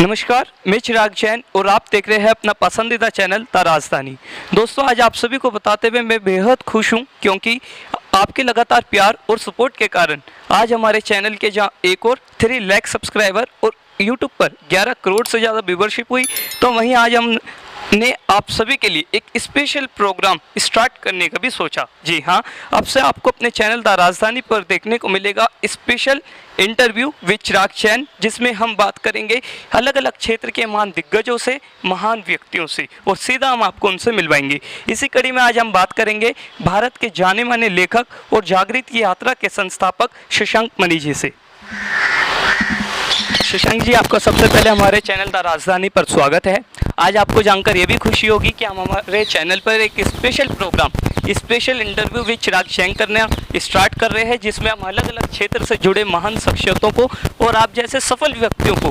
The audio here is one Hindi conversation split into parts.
नमस्कार, मैं चिराग जैन और आप देख रहे हैं अपना पसंदीदा चैनल द राजधानी। दोस्तों, आज आप सभी को बताते हुए मैं बेहद खुश हूं क्योंकि आपके लगातार प्यार और सपोर्ट के कारण आज हमारे चैनल के जहां एक और 3 लाख सब्सक्राइबर और यूट्यूब पर 11 करोड़ से ज़्यादा व्यूवरशिप हुई, तो वहीं आज हमने आप सभी के लिए एक स्पेशल प्रोग्राम स्टार्ट करने का भी सोचा। जी हाँ, अब से आपको अपने चैनल द राजधानी पर देखने को मिलेगा special interview with Chirag Jain, जिसमें हम बात करेंगे अलग अलग क्षेत्र के महान दिग्गजों से, महान व्यक्तियों से, और सीधा हम आपको उनसे मिलवाएंगे। इसी कड़ी में आज हम बात करेंगे भारत के जाने माने लेखक और जागृत यात्रा के संस्थापक शशांक मणि जी से। शशांक जी, आपका सबसे पहले हमारे चैनल द राजधानी पर स्वागत है। आज आपको जानकर ये भी खुशी होगी कि हम हमारे चैनल पर एक special programme, special interview with Chirag Jain करना स्टार्ट कर रहे हैं, जिसमें हम अलग अलग क्षेत्र से जुड़े महान शख्सियतों को और आप जैसे सफल व्यक्तियों को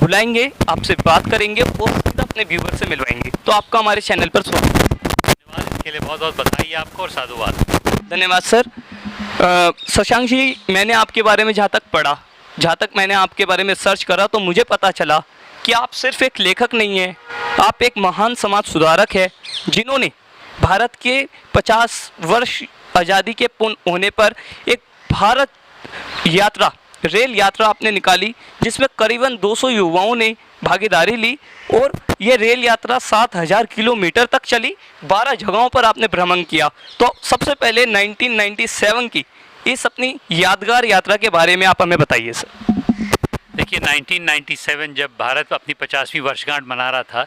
बुलाएंगे, आपसे बात करेंगे और सीधा अपने व्यूवर से मिलवाएंगे। तो आपका हमारे चैनल पर स्वागत। धन्यवाद, इसके लिए बहुत बहुत बधाई आपको और साधुवाद। धन्यवाद सर। शशांक जी, मैंने आपके बारे में जहाँ तक मैंने आपके बारे में सर्च करा तो मुझे पता चला कि आप सिर्फ एक लेखक नहीं हैं, आप एक महान समाज सुधारक हैं, जिन्होंने भारत के 50 वर्ष आज़ादी के पूर्ण होने पर एक भारत यात्रा, रेल यात्रा आपने निकाली, जिसमें करीबन 200 युवाओं ने भागीदारी ली और ये रेल यात्रा 7000 किलोमीटर तक चली। 12 जगहों पर आपने भ्रमण किया। तो सबसे पहले 1997 की इस अपनी यादगार यात्रा के बारे में आप हमें बताइए सर। देखिए, 1997 जब भारत अपनी 50वीं वर्षगांठ मना रहा था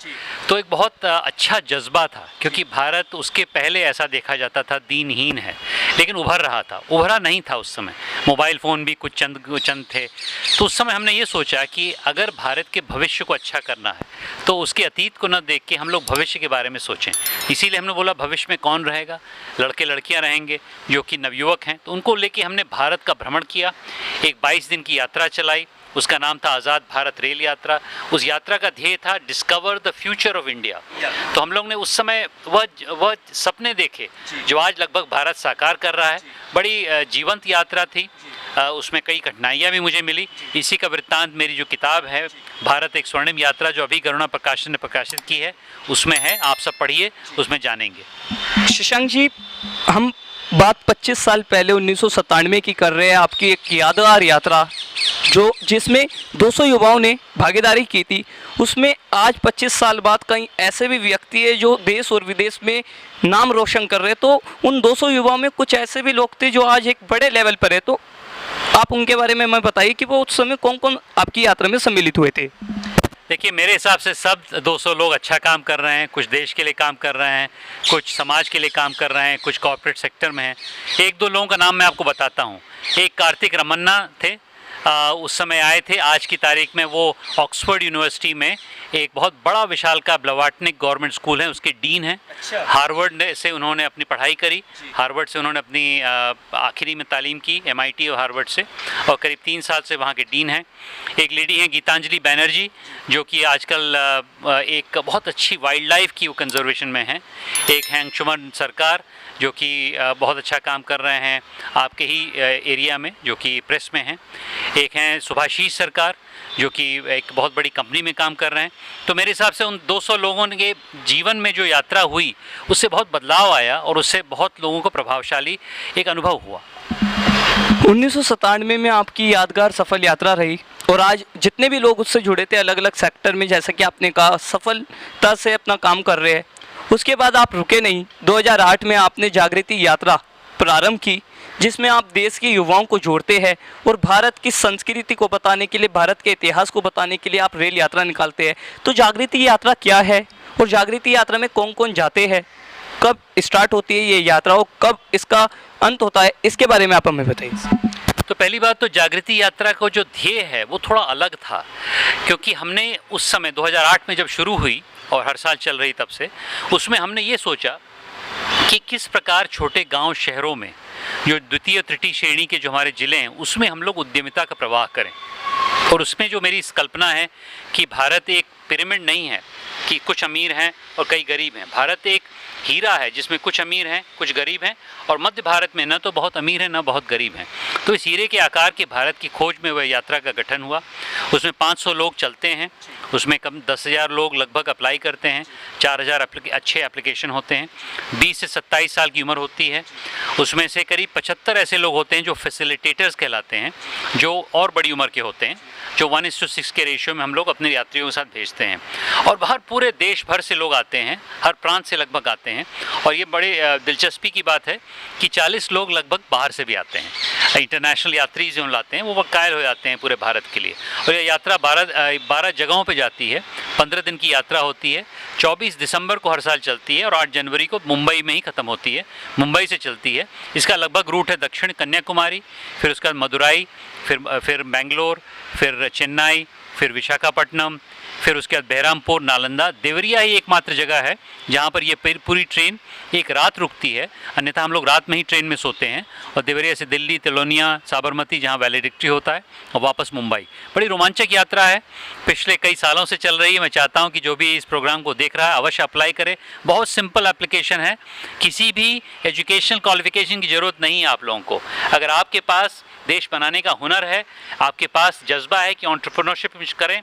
तो एक बहुत अच्छा जज्बा था, क्योंकि भारत उसके पहले ऐसा देखा जाता था दीनहीन है, लेकिन उभरा नहीं था उस समय। मोबाइल फ़ोन भी कुछ चंद थे। तो उस समय हमने ये सोचा कि अगर भारत के भविष्य को अच्छा करना है तो उसके अतीत को न देख के हम लोग भविष्य के बारे में सोचें। इसीलिए हमने बोला भविष्य में कौन रहेगा, लड़के लड़कियां रहेंगे जो कि नवयुवक हैं, तो उनको लेके हमने भारत का भ्रमण किया। एक 22 दिन की यात्रा चलाई, उसका नाम था आज़ाद भारत रेल यात्रा। उस यात्रा का ध्येय था discover the future of India. तो हम लोग ने उस समय वह सपने देखे जो आज लगभग भारत साकार कर रहा है। बड़ी जीवंत यात्रा थी, उसमें कई कठिनाइयाँ भी मुझे मिली। इसी का वृत्तांत मेरी जो किताब है भारत एक स्वर्णिम यात्रा, जो अभी गरुणा प्रकाशन ने प्रकाशित की है, उसमें है। आप सब पढ़िए, उसमें जानेंगे। शशांक जी, हम बात 25 साल पहले 1997 की कर रहे हैं, आपकी एक यादगार यात्रा जिसमें 200 युवाओं ने भागीदारी की थी। उसमें आज 25 साल बाद कई ऐसे भी व्यक्ति है जो देश और विदेश में नाम रोशन कर रहे हैं। तो उन 200 युवाओं में कुछ ऐसे भी लोग थे जो आज एक बड़े लेवल पर है, तो आप उनके बारे में हमें बताइए कि वो उस समय कौन कौन आपकी यात्रा में सम्मिलित हुए थे। देखिए, मेरे हिसाब से सब 200 लोग अच्छा काम कर रहे हैं। कुछ देश के लिए काम कर रहे हैं, कुछ समाज के लिए काम कर रहे हैं, कुछ कॉर्पोरेट सेक्टर में हैं। 1-2 लोगों का नाम मैं आपको बताता हूँ। एक कार्तिक रमन्ना थे, उस समय आए थे। आज की तारीख में वो ऑक्सफोर्ड यूनिवर्सिटी में एक बहुत बड़ा विशाल का ब्लवाटनिक गवर्नमेंट स्कूल है, उसके डीन हैं। अच्छा। हार्वर्ड से उन्होंने अपनी पढ़ाई करी, हार्वर्ड से उन्होंने अपनी आखिरी में तालीम की, MIT और हार्वर्ड से, और करीब 3 साल से वहाँ के डीन हैं। एक लेडी हैं गीतांजलि बैनर्जी, जो कि आजकल एक बहुत अच्छी वाइल्ड लाइफ की वो कंजर्वेशन में हैं। एक हैं अंशुमन सरकार, जो कि बहुत अच्छा काम कर रहे हैं आपके ही एरिया में, जो कि प्रेस में हैं। एक हैं सुभाषीष सरकार, जो कि एक बहुत बड़ी कंपनी में काम कर रहे हैं। तो मेरे हिसाब से उन 200 लोगों के जीवन में जो यात्रा हुई, उससे बहुत बदलाव आया और उससे बहुत लोगों को प्रभावशाली एक अनुभव हुआ। 1997 में आपकी यादगार सफल यात्रा रही और आज जितने भी लोग उससे जुड़े थे अलग अलग सेक्टर में, जैसा कि आपने कहा, सफलता से अपना काम कर रहे हैं। उसके बाद आप रुके नहीं। 2008 में आपने जागृति यात्रा प्रारंभ की, जिसमें आप देश के युवाओं को जोड़ते हैं और भारत की संस्कृति को बताने के लिए, भारत के इतिहास को बताने के लिए आप रेल यात्रा निकालते हैं। तो जागृति यात्रा क्या है और जागृति यात्रा में कौन कौन जाते हैं, कब स्टार्ट होती है ये यात्रा और कब इसका अंत होता है, इसके बारे में आप हमें बताइए। तो पहली बात तो जागृति यात्रा का जो ध्येय है वो थोड़ा अलग था, क्योंकि हमने उस समय 2008 में जब शुरू हुई और हर साल चल रही तब से, उसमें हमने ये सोचा कि किस प्रकार छोटे गांव शहरों में, जो द्वितीय तृतीय श्रेणी के जो हमारे ज़िले हैं, उसमें हम लोग उद्यमिता का प्रवाह करें। और उसमें जो मेरी इस कल्पना है कि भारत एक पिरामिड नहीं है कि कुछ अमीर हैं और कई गरीब हैं। भारत एक हीरा है जिसमें कुछ अमीर हैं, कुछ गरीब हैं, और मध्य भारत में न तो बहुत अमीर हैं न बहुत गरीब हैं। तो इस हीरे के आकार के भारत की खोज में वह यात्रा का गठन हुआ। उसमें 500 लोग चलते हैं, उसमें कम 10,000 लोग लगभग अप्लाई करते हैं, 4,000 अच्छे एप्लीकेशन होते हैं, 20 से 27 साल की उम्र होती है। उसमें से करीब 75 ऐसे लोग होते हैं जो फैसिलिटेटर्स कहलाते हैं, जो और बड़ी उम्र के होते हैं, जो 1:6 के रेशियो में हम लोग अपने यात्रियों के साथ भेजते हैं। और बाहर पूरे देश भर से लोग आते हैं, हर प्रांत से लगभग आते हैं। और ये बड़े दिलचस्पी की बात है कि 40 लोग लगभग बाहर से भी आते हैं। इंटरनेशनल यात्री जो लाते हैं वो कायल हो जाते हैं पूरे भारत के लिए। और ये यात्रा 12 जगहों पे जाती है, 15 दिन की यात्रा होती है। 24 दिसंबर को हर साल चलती है और 8 जनवरी को मुंबई में ही ख़त्म होती है। मुंबई से चलती है। इसका लगभग रूट है दक्षिण कन्याकुमारी, फिर उसका मदुराई, फिर बेंगलोर, फिर चेन्नई, फिर विशाखापट्टनम, फिर उसके बाद बहरामपुर, नालंदा। देवरिया ही एकमात्र जगह है जहाँ पर ये पूरी ट्रेन एक रात रुकती है, अन्यथा हम लोग रात में ही ट्रेन में सोते हैं। और देवरिया से दिल्ली, तिलोनिया, साबरमती जहाँ वैलिडिक्टी होता है, और वापस मुंबई। बड़ी रोमांचक यात्रा है, पिछले कई सालों से चल रही है। मैं चाहता हूँ कि जो भी इस प्रोग्राम को देख रहा है अवश्य अप्लाई करे। बहुत सिंपल एप्लीकेशन है, किसी भी एजुकेशनल क्वालिफिकेशन की ज़रूरत नहीं है आप लोगों को। अगर आपके पास देश बनाने का हुनर है, आपके पास जज्बा है कि एंटरप्रेन्योरशिप करें,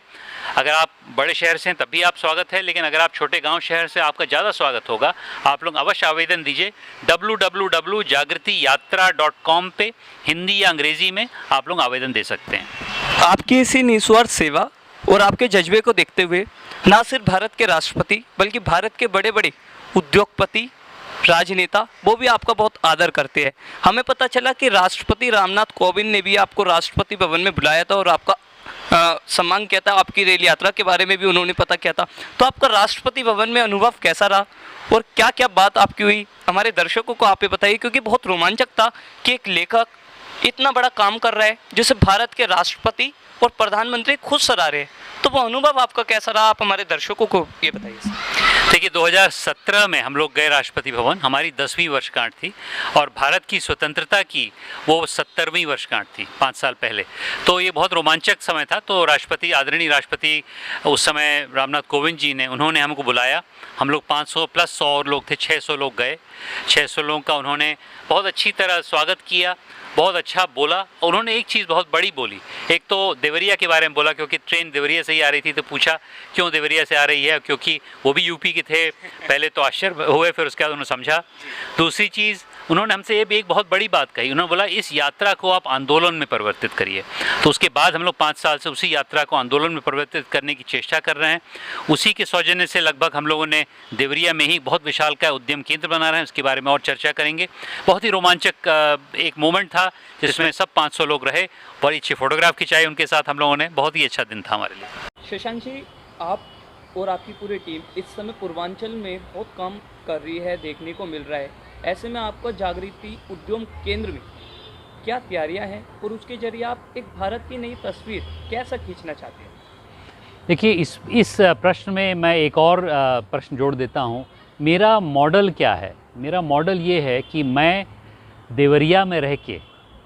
अगर आप बड़े शहर से हैं तब भी आप स्वागत है, लेकिन अगर आप छोटे गांव शहर से आपका ज़्यादा स्वागत होगा। आप लोग अवश्य आवेदन दीजिए www.jagriti-yatra.com पे, हिंदी या अंग्रेज़ी में आप लोग आवेदन दे सकते हैं। आपकी इसी निस्वार्थ सेवा और आपके जज्बे को देखते हुए ना सिर्फ भारत के राष्ट्रपति बल्कि भारत के बड़े बड़े उद्योगपति, राजनेता, वो भी आपका बहुत आदर करते हैं। हमें पता चला कि राष्ट्रपति रामनाथ कोविंद ने भी आपको राष्ट्रपति भवन में बुलाया था और आपका सम्मान किया था। आपकी रेल यात्रा के बारे में भी उन्होंने पता किया था। तो आपका राष्ट्रपति भवन में अनुभव कैसा रहा और क्या क्या बात आपकी हुई, हमारे दर्शकों को आप ये बताइए, क्योंकि बहुत रोमांचक था कि एक लेखक इतना बड़ा काम कर रहा है जिसे भारत के राष्ट्रपति और प्रधानमंत्री खुद सराह रहे हैं। तो वो अनुभव आपका कैसा रहा, आप हमारे दर्शकों को ये बताइए। देखिए, 2017 में हम लोग गए राष्ट्रपति भवन, हमारी 10वीं वर्षगांठ थी, और भारत की स्वतंत्रता की वो 70वीं वर्षगांठ थी 5 साल पहले। तो ये बहुत रोमांचक समय था। तो राष्ट्रपति, आदरणीय राष्ट्रपति उस समय रामनाथ कोविंद जी ने, उन्होंने हमको बुलाया। हम लोग 500 प्लस 100 और लोग थे, 600 लोग गए। 600 लोगों का उन्होंने बहुत अच्छी तरह स्वागत किया, बहुत अच्छा बोला। उन्होंने एक चीज़ बहुत बड़ी बोली, एक तो देवरिया के बारे में बोला, क्योंकि ट्रेन देवरिया से ही आ रही थी। तो पूछा क्यों देवरिया से आ रही है, क्योंकि वो भी यूपी के थे। पहले तो आश्चर्य हुए, फिर उसके बाद उन्होंने समझा। दूसरी चीज़ उन्होंने हमसे ये भी एक बहुत बड़ी बात कही, उन्होंने बोला इस यात्रा को आप आंदोलन में परिवर्तित करिए। तो उसके बाद हम लोग 5 साल से उसी यात्रा को आंदोलन में परिवर्तित करने की चेष्टा कर रहे हैं। उसी के सौजन्य से लगभग हम लोगों ने देवरिया में ही बहुत विशालकाय उद्यम केंद्र बना रहे हैं, उसके बारे में और चर्चा करेंगे। बहुत ही रोमांचक एक मोमेंट था जिसमें सब 500 लोग रहे, बड़ी अच्छी फोटोग्राफ खिंचाई उनके साथ हम लोगों ने। बहुत ही अच्छा दिन था हमारे लिए। शशांक जी, आप और आपकी पूरी टीम इस समय पूर्वांचल में बहुत काम कर रही है, देखने को मिल रहा है। ऐसे में आपका जागृति उद्यम केंद्र में क्या तैयारियां हैं और उसके जरिए आप एक भारत की नई तस्वीर कैसा खींचना चाहते हैं? देखिए, इस प्रश्न में मैं एक और प्रश्न जोड़ देता हूँ। मेरा मॉडल क्या है? मेरा मॉडल ये है कि मैं देवरिया में रह के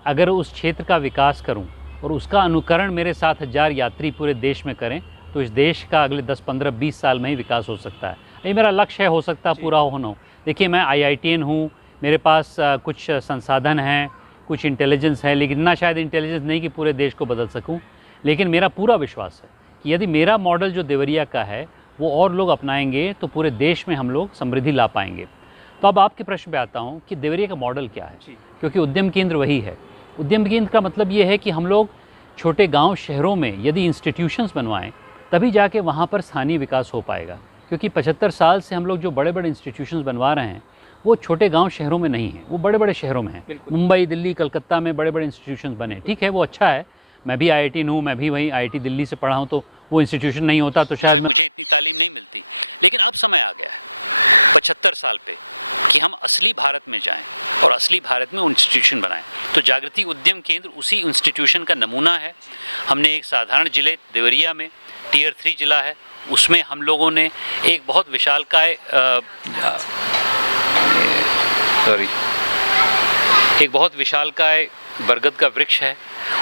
अगर उस क्षेत्र का विकास करूं और उसका अनुकरण मेरे 7,000 यात्री पूरे देश में करें, तो इस देश का अगले 10, 15, 20 साल में ही विकास हो सकता है। ये मेरा लक्ष्य है, हो सकता है पूरा होना हो। देखिए, मैं IITian हूँ, मेरे पास कुछ संसाधन हैं, कुछ इंटेलिजेंस है, लेकिन इतना शायद इंटेलिजेंस नहीं कि पूरे देश को बदल सकूं। लेकिन मेरा पूरा विश्वास है कि यदि मेरा मॉडल जो देवरिया का है वो और लोग अपनाएंगे तो पूरे देश में हम लोग समृद्धि ला पाएंगे। तो अब आपके प्रश्न पे आता हूँ कि देवरिया का मॉडल क्या है, क्योंकि उद्यम केंद्र वही है। उद्यम केंद्र का मतलब ये है कि हम लोग छोटे गांव शहरों में यदि इंस्टीट्यूशंस बनवाएं तभी जाके वहाँ पर स्थानीय विकास हो पाएगा। क्योंकि 75 साल से हम लोग जो बड़े बड़े इंस्टीट्यूशंस बनवा रहे हैं वो छोटे गांव शहरों में नहीं हैं, वो बड़े बड़े शहरों में हैं। मुंबई, दिल्ली, कलकत्ता में बड़े बड़े इंस्टीट्यूशंस बने, ठीक है, वो अच्छा है। मैं भी IITian हूँ, मैं भी वहीं IIT दिल्ली से पढ़ा हूँ, तो वो इंस्टीट्यूशन नहीं होता तो शायद मुझे इतनी तालीम नहीं मिलती। लेकिन अब समय आ गया है 75 साल पे कि हम असली भारत में जाएं और असली भारत में इंस्टीट्यूशन बनाएं। तो जागृति उद्यम केंद्र उसी इंस्टीट्यूशन का नमूना है। हमने एक साधारण जिले देवरिया में, Tier 3 जिला है, उसमें हम लोगों ने एक बहुत विशालकाय एक बहुत विशालकाय बरगद का वृक्ष है,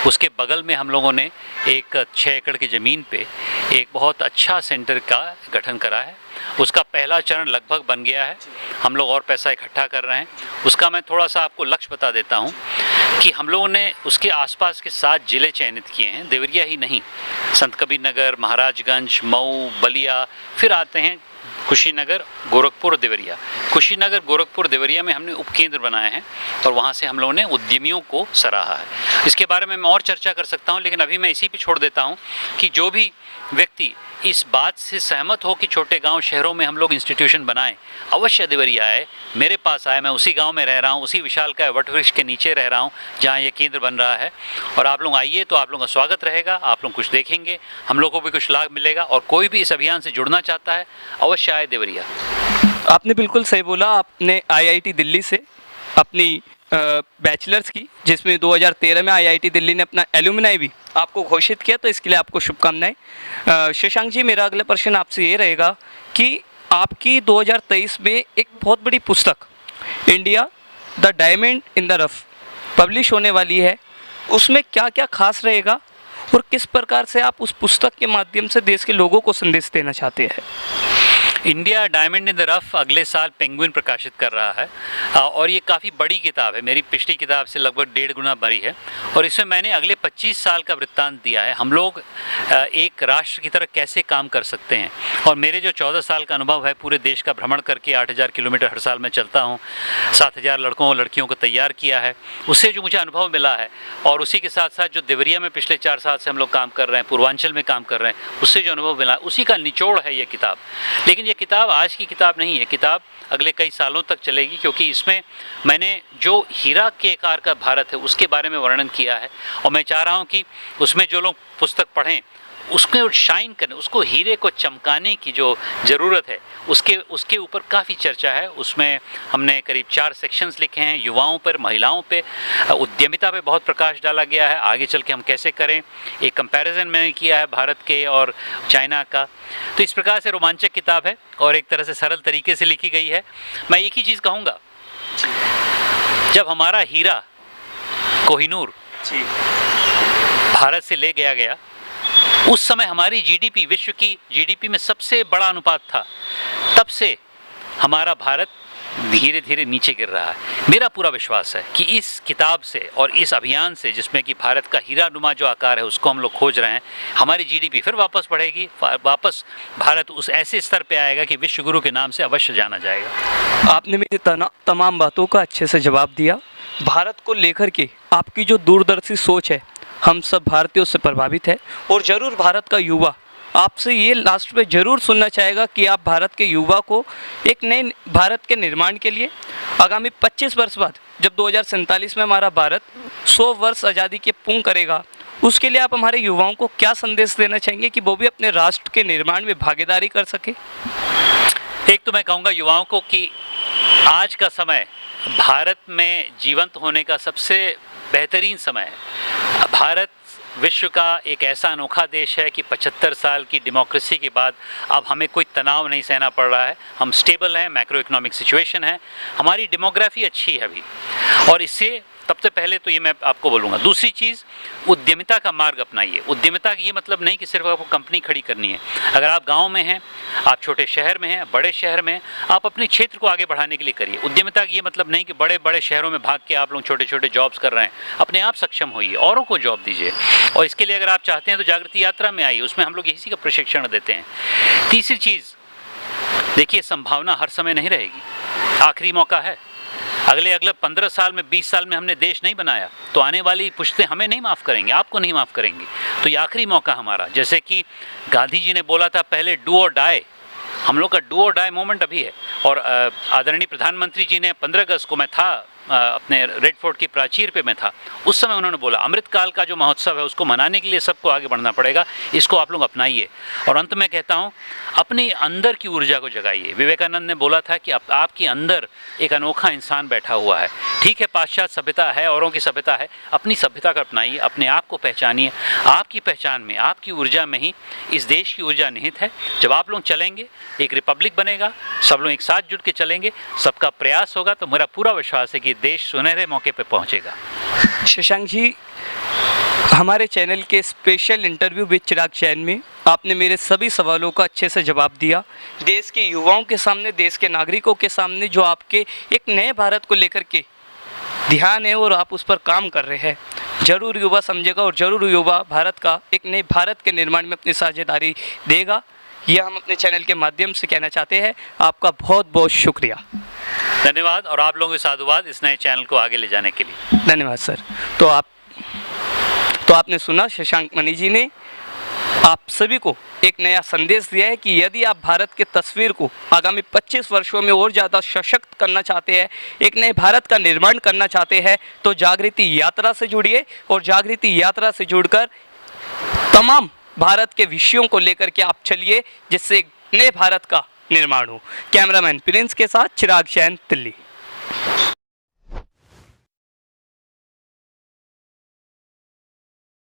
उसके बगल में हम लोगों ने एक 6 एकड़ की ज़मीन पे एक बहुत अच्छा सेंटर का गठन करा है। उसका पहला चरण लगभग बन गया है। हम लोग और पैसा इकट्ठा कर रहे हैं। उसका मैं थोड़ा सा आपको लक्ष्य बता देता हूँ कि हम लोगों ने उसके आसपास के 7 जिले चयनित किए हैं, देवरिया ही नहीं, संत कबीर नगर, महाराजगंज, मऊ, बलिया, फिर आते हैं कुशीनगर, गोरखपुर, देवरिया। कुशीनगर, गोरखपुर, देवरिया में हमने उपकेंद्र बनाए हैं और वहाँ से हम लोगों ने उद्यमियों को सराहा है। इसके बारे में मैं और चर्चा कर सकता हूँ, लेकिन अभी मैं इसी पे छोड़ देता हूँ कि जो भी व्यक्ति इस बात से सहमत हो कि छोटे गांव शहरों में हम लोग इंस्टीट्यूशन बनाएं, अवश्य देवरिया आए, मेरे पास आए। मैं उसी गांव में रह रहा हूं, उसी विशालकाय वटवृक्ष के नीचे रह रहा हूं जहां ये केंद्र बन रहा है। और आप लोग आइए तो आप लोगों का स्वागत रहेगा, आप लोग कुछ देखेंगे, हम लोग को भी कुछ लाभ मिलेगा। और कोई भी इस अभियान से जुड़ना चाहता है, अवश्य आए देवरिया। आपने बिल्कुल सही बोला। आपने आईआईटी दिल्ली से अपनी बैचलर्स की, जिसमें 2013 में आईआईटी दिल्ली ने अपना एलुमनाई भी आपको घोषित किया, तो इसके लिए आपको शुभकामनाएं। शशांक जी, मेरा अगला प्रश्न आपसे ये रहेगा कि आपकी 2023 में एक बहुत बड़ी पुस्तक India the diamond in the rough publish होने वाली है। उसमें क्या क्या खास रहेगा और किस प्रकार से आप उस पुस्तक के माध्यम से देश के लोगों को संदेश देना चाहते हैं? India diamond in the rough अगले साल पेंगुइन प्रकाशित कर रहा है और ये काफ़ी बड़ी किताब है, मेरी पिछली किताब से लगभग 1.5 गुना बड़ी है। और इसमें मैंने अगले 25 साल का वृत्तांत दिया है, हम लोग एक राष्ट्र की तरह कैसे काम कर सकते हैं। और मेरे जो 14 साल का अनुभव है, पूरे देश का भ्रमण करके 8000 किलोमीटर हर साल मैं चलता हूँ, 7000 लड़कों और लड़कियों को तैयार किया है, उससे जो मुझे अनुभव मिला है, और उसी के साथ साथ जो देवरिया में पिछले 4 साल से हम लोग काम कर रहे हैं, पूर्वांचल में काम कर रहे हैं, उससे जो अनुभव मिला, उसी का निचोड़ है ये किताब। लेकिन ये किताब आज की किताब नहीं है, किताब अगले कई सालों तक चलेगी, क्योंकि इसमें मैंने जो हीरा के आकार का भारत है उसके बारे में वर्णन किया है। और मैं चाह रहा हूँ कि उसमें जो लोग पुस्तक पढ़ें, उसमें शाइन करने, उसको हीरे को चमकाने की जो ज़रूरत है, उसके ऊपर काफ़ी चर्चा है। उसमें हमने करीब 4 सेक्शंस लिखे हैं, युवाओं पर, महिलाओं पे, उद्यमिता पे बहुत प्रकाश डाला गया है, आगे चल के हम कैसे करें। एक कंपैरिजन मैंने किया है भारत के और चाइना का। तो इस प्रकार से रोमांचक किताब है और एक तरह से सरल तरीके से लिखी गई है। मैं एक ही चीज़ कहूँगा, जब हमारा हीरा कोहिनूर भारत से ले गया, उस समय हमारी जीडीपी, विश्व की जीडीपी में सबसे बड़ा अनुपात था। तब से हमारा भारत धीरे धीरे नीचे गिर रहा है। मेरा पूरा विश्वास है कि इस किताब से और इस अभियान से, जिसमें कि भारत का हीरा नुमा जो आकार है उसको हम लोग खोज रहे हैं, हमारी जीडीपी फिर वापस बढ़ेगी, वापस भारत उस ऐसे स्तर पे आएगा कि विश्व गुरु के नाम से अवश्य जाना जाएगा। आपने मेरी तमाम बातों का अच्छे से जवाब दिया। भारत को लेकर के आपकी जो दूरदर्शी सोच है, हम सब भारतीयों से प्रभावित है। और ज़रूर भारत का युवा आपसे ये लास्ट में ज़रूर सुनना चाहेगा कि आप भारत के युवा को एक नए भारत के निर्माण के लिए आगामी 25 वर्ष बाद, जब 2047 में हमारा भारत 100 वर्ष आज़ादी के पूर्ण करेगा, उसके लिए आप हमारे युवाओं को क्या संदेश देना चाहेंगे कि वो भी अपने राष्ट्र के निर्माण में भागीदारी कर सके? एक तो मैं कहूँगा युवाओं को कि आज का समय भारत में जीवंत होने का सबसे बेहतरीन समय है। भारत विश्व का एक ऐसा अनोखा देश है कि 75 साल की डेमोक्रेसी के बाद अब हमें कोई तनाव नहीं सहना पड़ रहा है। हम स्टेबल हैं, मैक्रो इकोनॉमिक सिचुएशन है, हमारी डेमोग्राफी अच्छी है अभी। और इससे सबसे पहले तो ये मैं आपको बोलूँगा। दूसरी चीज़, उद्यमिता का मार्ग अपनाइए। उद्यमिता का ये मतलब नहीं कि सिर्फ आपको कंपनी खड़ी करनी है। अगर आप गांव में हैं, आप छोटे शहर में हैं, बड़े शहर में हैं, आप अपने क्षेत्र को आगे बढ़ाने के लिए करिए। उद्यमिता का ये मतलब नहीं कि बड़े बड़े शहरों में भाग के आप लोग छोटे छोटे जॉब्स कर रहे हैं। अपने आप सक्षम होइए, औरों को जॉब दीजिए। और इसके लिए अगर आप चाहते हैं तो जागृति यात्रा में आइए, उसमें हम लोग इसी का प्रशिक्षण देते हैं। तीसरी चीज़, देखिए संभावना हर समय नहीं रहेगी, आखिरी मौका है। अगले 15 साल में, 20 साल में हमने देश नहीं बनाया तो आने वाली पुश्तें हमें नहीं माफ़ करेंगे, आपको नहीं माफ़ करेंगे। तो ये आखिरी मौका हमारा। जैसे कि गांधी जी ने बोला था, पहले डू और डाई, हम लोग का डू और डाई मोमेंट अभी है। और आदरणीय प्रधानमंत्री जी ने 15 अगस्त को, मैं था अपने रेड फोर्ट की प्राचीर पे मैं था, उस समय उन्होंने बोला अमृतकाल का जो महोत्सव है उसको मनाने के लिए सबको आगे बढ़ना पड़ेगा, इसको आप लोग अपनाइए। और अंत में कहता हूँ, अपने अंदर की ऊर्जा को जगाइए। विवेकानंद ने बोला था कि आपके अंदर एक अनोखा इंसान बैठा हुआ है। ठीक है, पाश्चात्य सभ्यता है, औरों की सभ्यता है, अपनी सभ्यता को अपनाइए, अपने आप को पहचानिए। आपकी पहचान में, आपकी ऊर्जा में ही इस देश की ऊर्जा निहित है। जब आप लोग चलेंगे, एक रिपब्लिक बनेगा, सब लोग एक साथ जुट के चलेंगे, सबका प्रयास होगा, तो मेरा पूरा विश्वास है कि देश सुनहरे मौके पर पहुंचेगा। शशांक जी, हमारे चैनल के special interview with Chirag Jain में आपने मेरे सभी सवालों का अच्छे से जवाब दिया। देश के युवाओं के सामने, देश के नागरिकों के सामने जो आपके एक नए भारत को लेकर के ध्यान है और आप उस पर काम कर रहे हैं, ज़रूर युवा समझेगा और ज़रूर युवा भारत का एक नए भारत के निर्माण में अपनी साझेदारी देगा। यह हम अपने चैनल के माध्यम से कहना चाहते हैं। आपका बहुत बहुत शुक्रिया। धन्यवाद और आप लोगों के साधुवाद इस नए चैनल को आगे ले जाने के लिए। धन्यवाद सर। तो आपने सुना, शशांक मणि जी ने आप सभी को एक नया संदेश दिया है कि यदि आप भारत के तस्वीर को आगामी 25 वर्षों में और ज़्यादा सशक्त करना चाहते हैं, एक नए भारत का निर्माण करना चाहते हैं, तो जागृति यात्रा से जुड़िए और जागृति यात्रा से जुड़कर तमाम भारत के विषयों को लेकर के आप चलिए, जिससे एक नए भारत का निर्माण हो। कैमरामैन प्रिंस के साथ चिराग जैन, दिल्ली।